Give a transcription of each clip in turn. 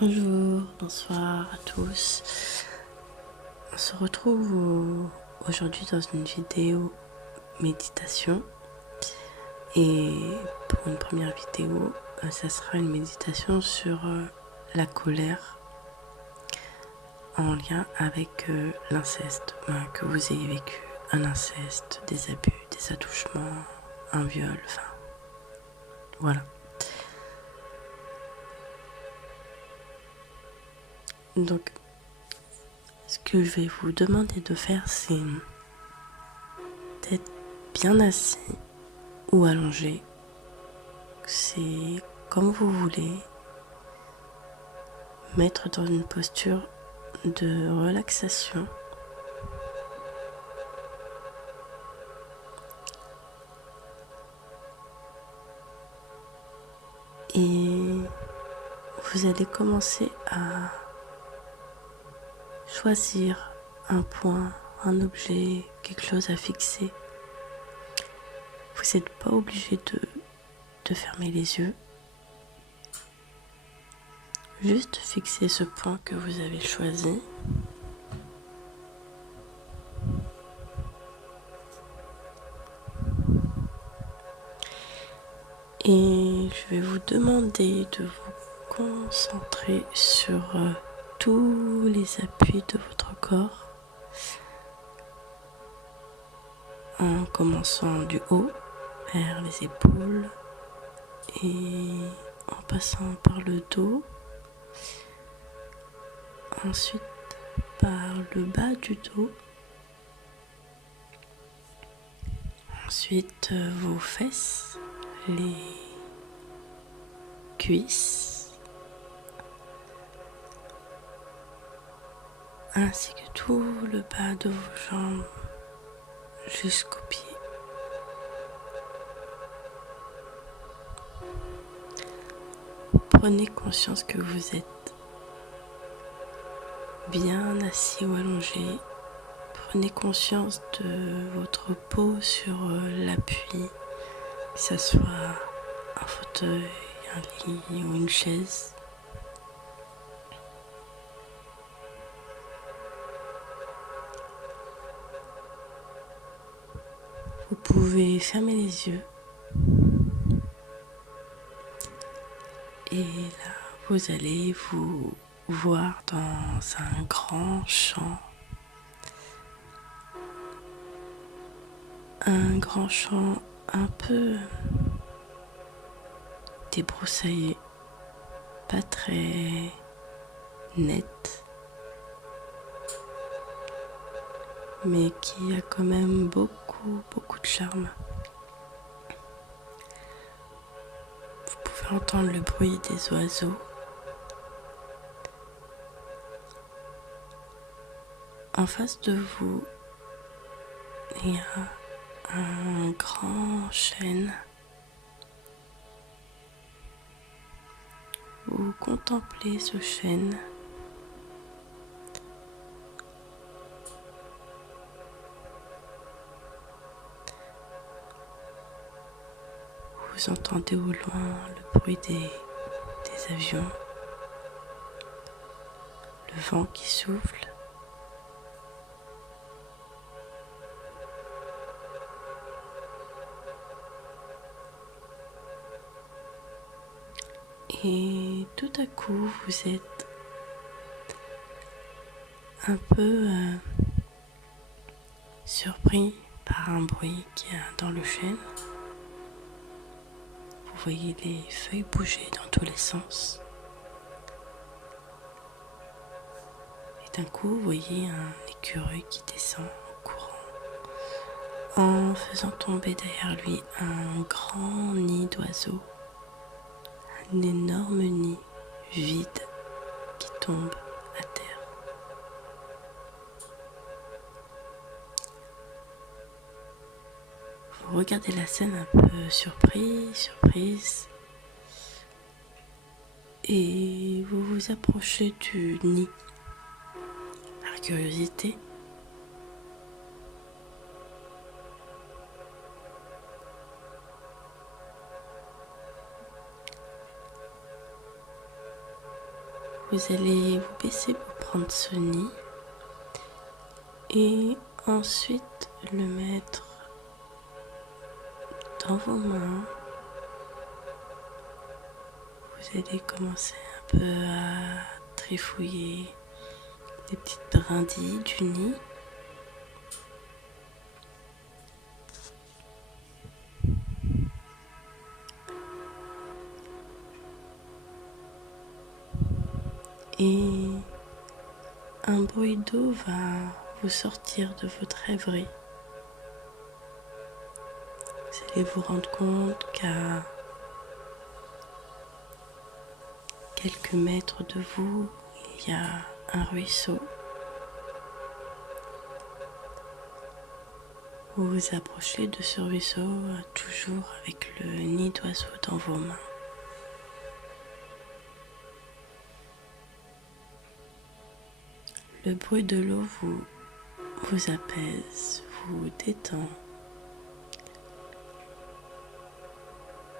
Bonjour, bonsoir à tous. On se retrouve aujourd'hui dans une vidéo méditation. Et pour une première vidéo, ça sera une méditation sur la colère en lien avec l'inceste. Que vous ayez vécu un inceste, des abus, des attouchements, un viol, enfin voilà. Donc, ce que je vais vous demander de faire, c'est d'être bien assis ou allongé. C'est comme vous voulez. Mettre dans une posture de relaxation. Et vous allez commencer à choisir un point, un objet, quelque chose à fixer. Vous n'êtes pas obligé de fermer les yeux. Juste fixer ce point que vous avez choisi. Et je vais vous demander de vous concentrer sur tous les appuis de votre corps. En commençant du haut vers les épaules et en passant par le dos, ensuite par le bas du dos, ensuite vos fesses, les cuisses, ainsi que tout le bas de vos jambes jusqu'aux pieds. Prenez conscience que vous êtes bien assis ou allongé. Prenez conscience de votre peau sur l'appui, que ce soit un fauteuil, un lit ou une chaise. Vous pouvez fermer les yeux. Et là, vous allez vous voir dans un grand champ. Un grand champ un peu débroussaillé, pas très net, mais qui a quand même beaucoup de charme. Vous pouvez entendre le bruit des oiseaux. En face de vous, il y a un grand chêne. Vous contemplez ce chêne. Vous entendez au loin le bruit des avions, le vent qui souffle. Et tout à coup, vous êtes un peu surpris par un bruit qu'il y a dans le chêne. Vous voyez les feuilles bouger dans tous les sens. Et d'un coup, vous voyez un écureuil qui descend en courant, en faisant tomber derrière lui un grand nid d'oiseaux. Un énorme nid vide qui tombe à terre. Vous regardez la scène un peu surprise, et vous vous approchez du nid par curiosité. vous allez vous baisser pour prendre ce nid et ensuite le mettre dans vos mains. Vous allez commencer un peu à trifouiller les petites brindilles du nid. Et un bruit d'eau va vous sortir de votre rêverie. Vous allez vous rendre compte qu'à quelques mètres de vous, il y a un ruisseau. Vous vous approchez de ce ruisseau toujours avec le nid d'oiseau dans vos mains. Le bruit de l'eau vous apaise, vous détend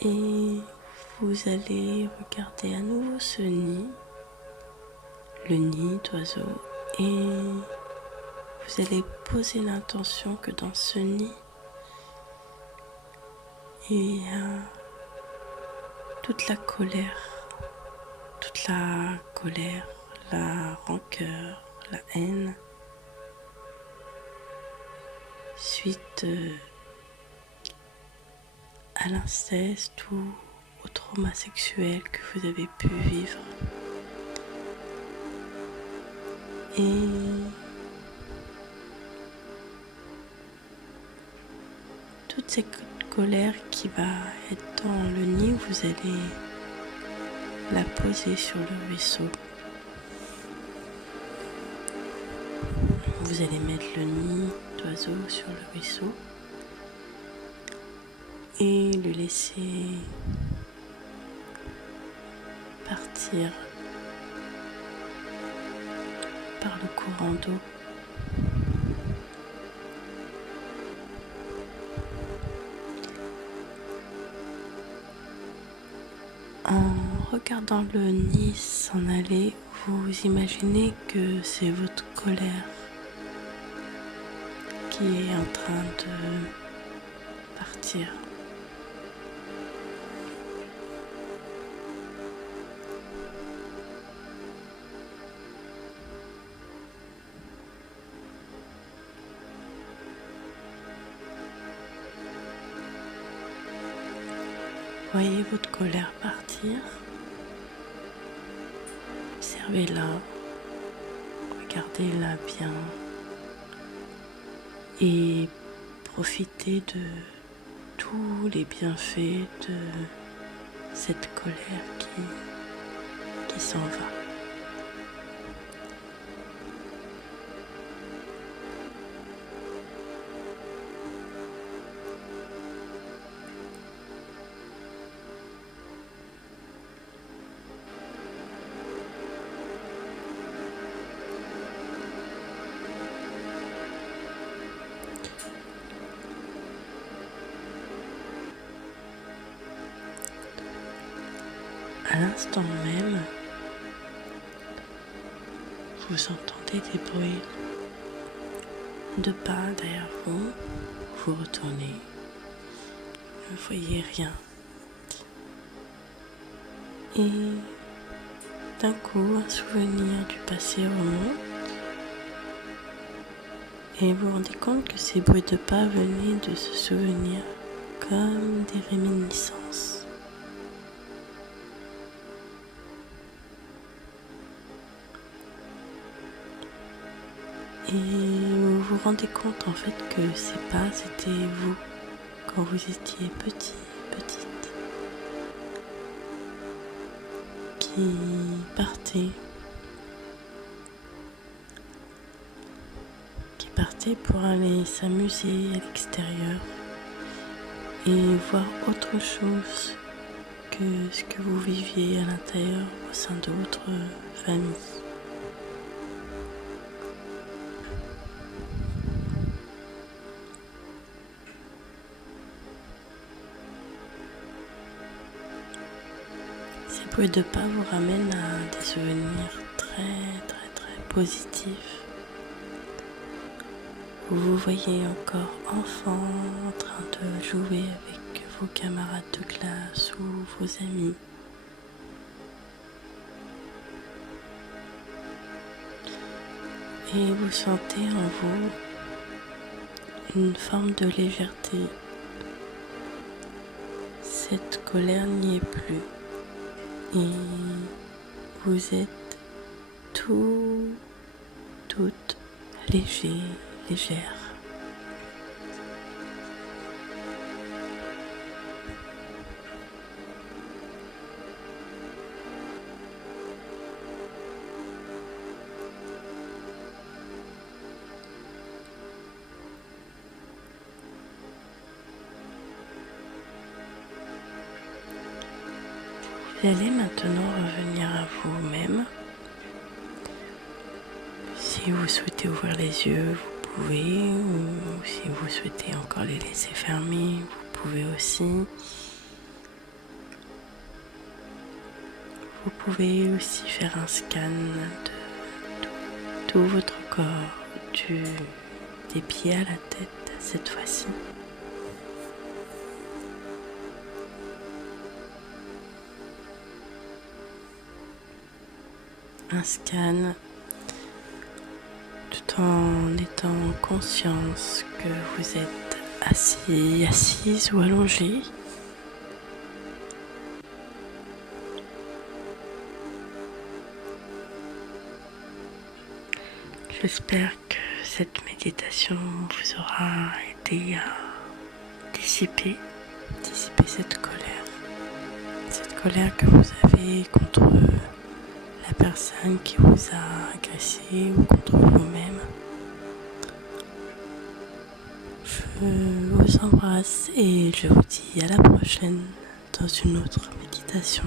et vous allez regarder à nouveau ce nid, le nid d'oiseau, et vous allez poser l'intention que dans ce nid, il y a toute la colère, la rancœur, la haine, suite à l'inceste ou au trauma sexuel que vous avez pu vivre. Et toute cette colère qui va être dans le nid, vous allez la poser sur le ruisseau. Vous allez mettre le nid d'oiseau sur le ruisseau et le laisser partir par le courant d'eau. En regardant le nid s'en aller, vous imaginez que c'est votre colère qui est en train de partir. Voyez votre colère partir, observez-la, regardez-la bien et profitez de tous les bienfaits de cette colère qui s'en va. À l'instant même, vous entendez des bruits de pas derrière vous. Vous retournez, vous ne voyez rien. Et d'un coup, un souvenir du passé remonte. Et vous vous rendez compte que ces bruits de pas venaient de ce souvenir comme des réminiscences. Et vous vous rendez compte en fait que ces pas c'était vous quand vous étiez petite, qui partait pour aller s'amuser à l'extérieur et voir autre chose que ce que vous viviez à l'intérieur au sein de votre famille. ces bruits de pas vous ramènent à des souvenirs très positifs. Vous vous voyez encore enfant en train de jouer avec vos camarades de classe ou vos amis. Et vous sentez en vous une forme de légèreté. Cette colère n'y est plus. Et vous êtes toutes légères. Vous allez maintenant revenir à vous-même. Si vous souhaitez ouvrir les yeux, vous pouvez, ou si vous souhaitez encore les laisser fermés, vous pouvez aussi. Vous pouvez aussi faire un scan de tout votre corps, des pieds à la tête cette fois-ci. Un scan tout en étant en conscience que vous êtes assise ou allongé. J'espère que cette méditation vous aura aidé à dissiper cette colère que vous avez contre la personne qui vous a agressé ou contre vous-même. Je vous embrasse et je vous dis à la prochaine dans une autre méditation.